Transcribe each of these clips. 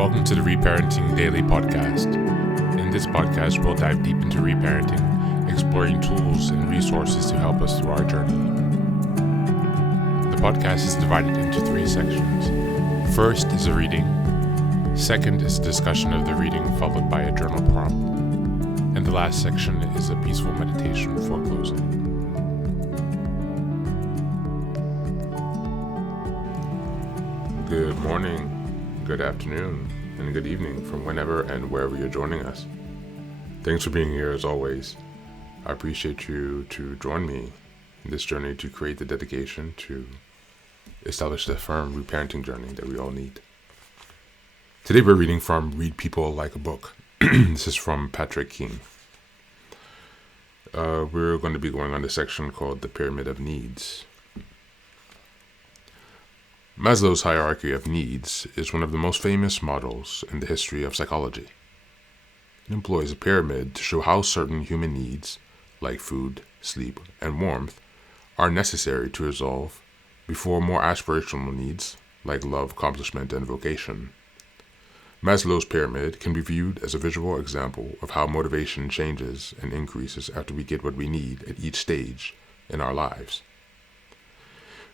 Welcome to the Reparenting Daily podcast. In this podcast, we'll dive deep into reparenting, exploring tools and resources to help us through our journey. The podcast is divided into 3 sections. First is a reading. Second is a discussion of the reading, followed by a journal prompt. And the last section is a peaceful meditation for closing. Good morning, good afternoon, and good evening from whenever and wherever you're joining us. Thanks for being here as always. I appreciate you to join me in this journey to create the dedication to establish the firm reparenting journey that we all need. Today we're reading from Read People Like a Book. This is from Patrick King. We're going to be going on the section called the Pyramid of Needs. Maslow's hierarchy of needs is one of the most famous models in the history of psychology. It employs a pyramid to show how certain human needs, like food, sleep, and warmth, are necessary to resolve before more aspirational needs, like love, accomplishment, and vocation. Maslow's pyramid can be viewed as a visual example of how motivation changes and increases after we get what we need at each stage in our lives,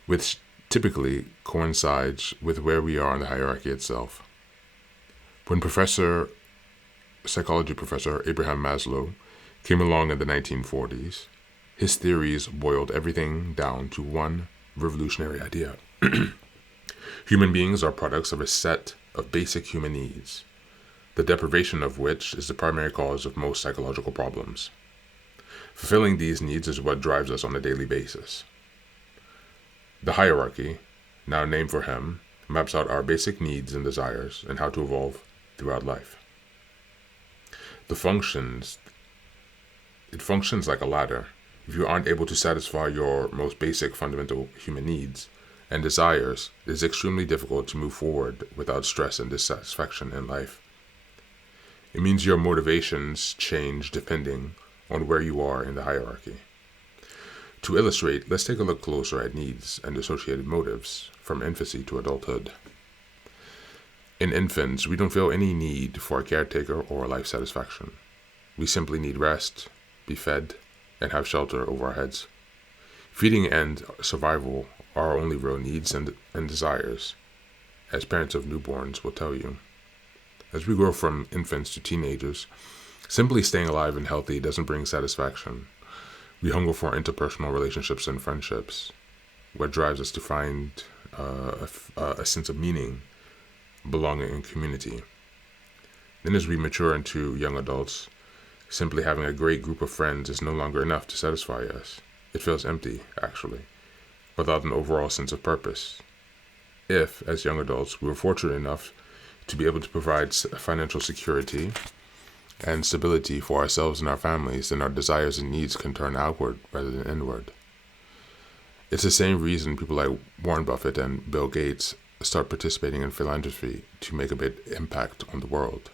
which typically coincides with where we are in the hierarchy itself. When psychology professor Abraham Maslow came along in the 1940s, his theories boiled everything down to one revolutionary idea. Human beings are products of a set of basic human needs, the deprivation of which is the primary cause of most psychological problems. Fulfilling these needs is what drives us on a daily basis. The hierarchy, now named for him, maps out our basic needs and desires and how to evolve throughout life. It functions like a ladder. If you aren't able to satisfy your most basic fundamental human needs and desires, it is extremely difficult to move forward without stress and dissatisfaction in life. It means your motivations change depending on where you are in the hierarchy. To illustrate, let's take a look closer at needs and associated motives from infancy to adulthood. In infants, we don't feel any need for a caretaker or life satisfaction. We simply need rest, be fed, and have shelter over our heads. Feeding and survival are our only real needs and desires, as parents of newborns will tell you. As we grow from infants to teenagers, simply staying alive and healthy doesn't bring satisfaction. We hunger for interpersonal relationships and friendships, what drives us to find a sense of meaning, belonging, and community. Then as we mature into young adults, simply having a great group of friends is no longer enough to satisfy us. It feels empty, actually, without an overall sense of purpose. If, as young adults, we were fortunate enough to be able to provide financial security and stability for ourselves and our families, then our desires and needs can turn outward rather than inward. It's the same reason people like Warren Buffett and Bill Gates start participating in philanthropy to make a big impact on the world.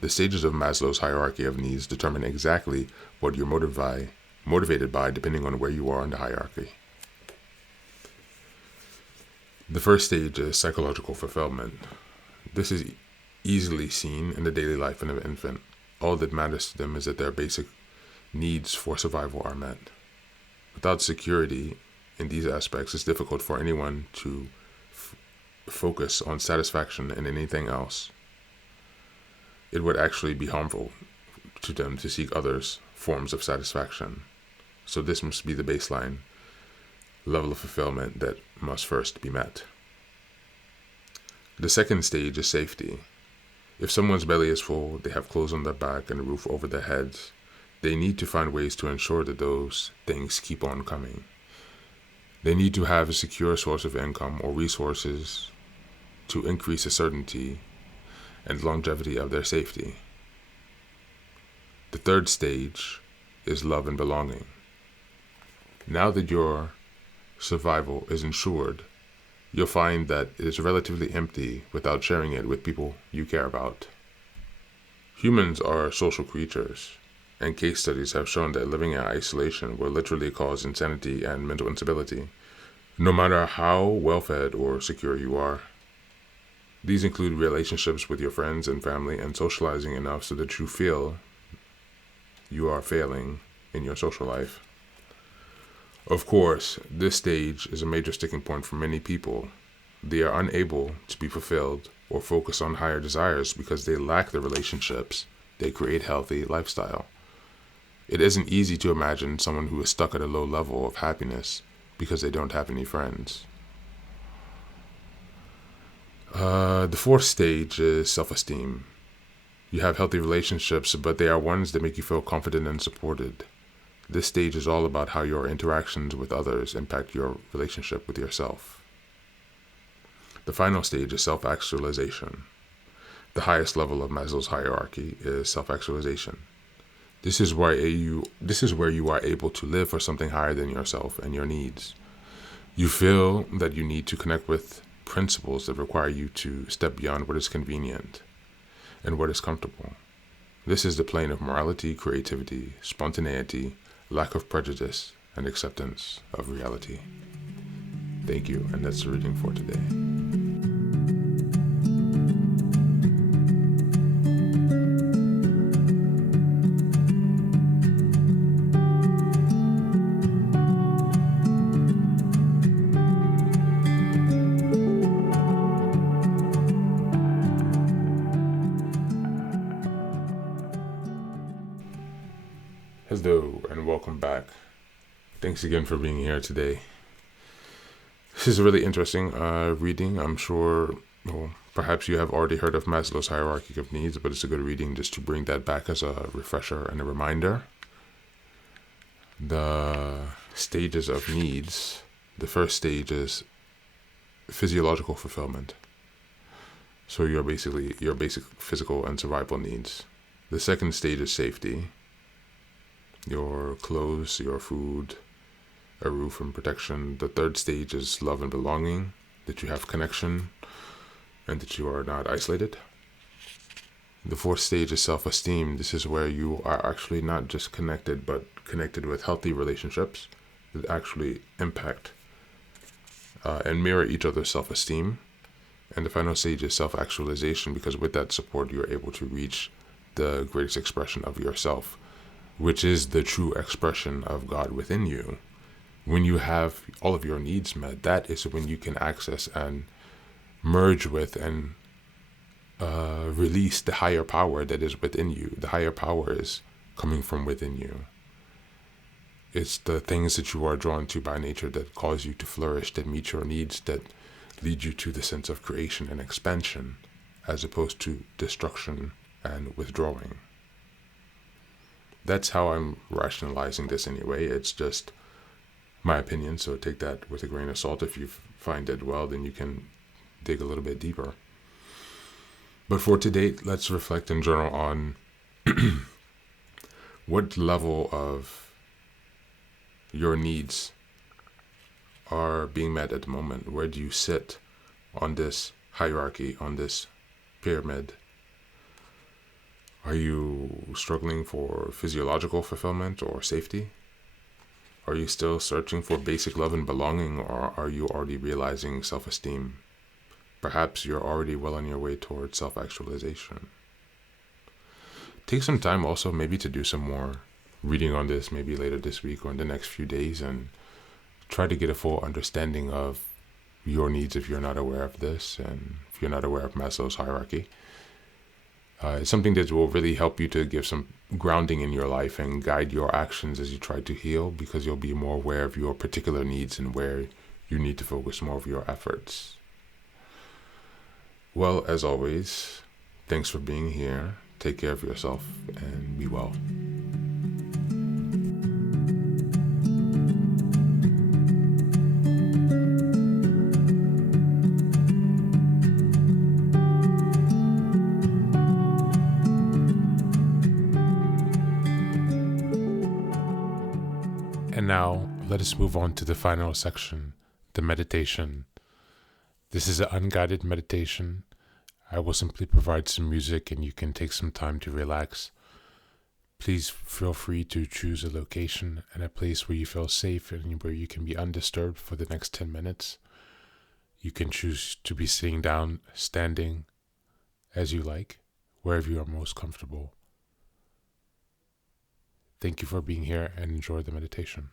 The stages of Maslow's hierarchy of needs determine exactly what you're motivated by depending on where you are in the hierarchy. The first stage is psychological fulfillment. This is easily seen in the daily life of an infant. All that matters to them is that their basic needs for survival are met. Without security in these aspects, it's difficult for anyone to focus on satisfaction in anything else. It would actually be harmful to them to seek others' forms of satisfaction. So this must be the baseline level of fulfillment that must first be met. The second stage is safety. If someone's belly is full, they have clothes on their back and a roof over their heads, they need to find ways to ensure that those things keep on coming. They need to have a secure source of income or resources to increase the certainty and longevity of their safety. The third stage is love and belonging. Now that your survival is ensured, you'll find that it is relatively empty without sharing it with people you care about. Humans are social creatures, and case studies have shown that living in isolation will literally cause insanity and mental instability, no matter how well-fed or secure you are. These include relationships with your friends and family and socializing enough so that you feel you are failing in your social life. Of course, this stage is a major sticking point for many people. They are unable to be fulfilled or focus on higher desires because they lack the relationships they create healthy lifestyle. It isn't easy to imagine someone who is stuck at a low level of happiness because they don't have any friends. The fourth stage is self-esteem. You have healthy relationships, but they are ones that make you feel confident and supported. This stage is all about how your interactions with others impact your relationship with yourself. The final stage is self-actualization. The highest level of Maslow's hierarchy is self-actualization. This is where you are able to live for something higher than yourself and your needs. You feel that you need to connect with principles that require you to step beyond what is convenient and what is comfortable. This is the plane of morality, creativity, spontaneity, lack of prejudice, and acceptance of reality. Thank you, and that's the reading for today. Hello, and welcome back. Thanks again for being here today. This is a really interesting reading. I'm sure, perhaps you have already heard of Maslow's hierarchy of needs, but it's a good reading just to bring that back as a refresher and a reminder. The stages of needs. The first stage is physiological fulfillment. So your basic physical and survival needs. The second stage is safety. Your clothes, your food, a roof and protection. The third stage is love and belonging, that you have connection and that you are not isolated. The fourth stage is self-esteem. This is where you are actually not just connected, but connected with healthy relationships that actually impact and mirror each other's self-esteem. And the final stage is self-actualization, because with that support, you're able to reach the greatest expression of yourself, which is the true expression of God within you. When you have all of your needs met, that is when you can access and merge with and release the higher power that is within you. The higher power is coming from within you. It's the things that you are drawn to by nature that cause you to flourish, that meet your needs, that lead you to the sense of creation and expansion, as opposed to destruction and withdrawing. That's how I'm rationalizing this anyway. It's just my opinion, so take that with a grain of salt. If you find it well, then you can dig a little bit deeper. But for today, let's reflect and journal on what level of your needs are being met at the moment. Where do you sit on this hierarchy, on this pyramid? Are you struggling for physiological fulfillment or safety? Are you still searching for basic love and belonging, or are you already realizing self-esteem? Perhaps you're already well on your way towards self-actualization. Take some time also maybe to do some more reading on this, maybe later this week or in the next few days, and try to get a full understanding of your needs if you're not aware of this, and if you're not aware of Maslow's hierarchy. It's something that will really help you to give some grounding in your life and guide your actions as you try to heal, because you'll be more aware of your particular needs and where you need to focus more of your efforts. Well, as always, thanks for being here. Take care of yourself and be well. And now, let us move on to the final section, the meditation. This is an unguided meditation. I will simply provide some music and you can take some time to relax. Please feel free to choose a location and a place where you feel safe and where you can be undisturbed for the next 10 minutes. You can choose to be sitting down, standing, as you like, wherever you are most comfortable. Thank you for being here and enjoy the meditation.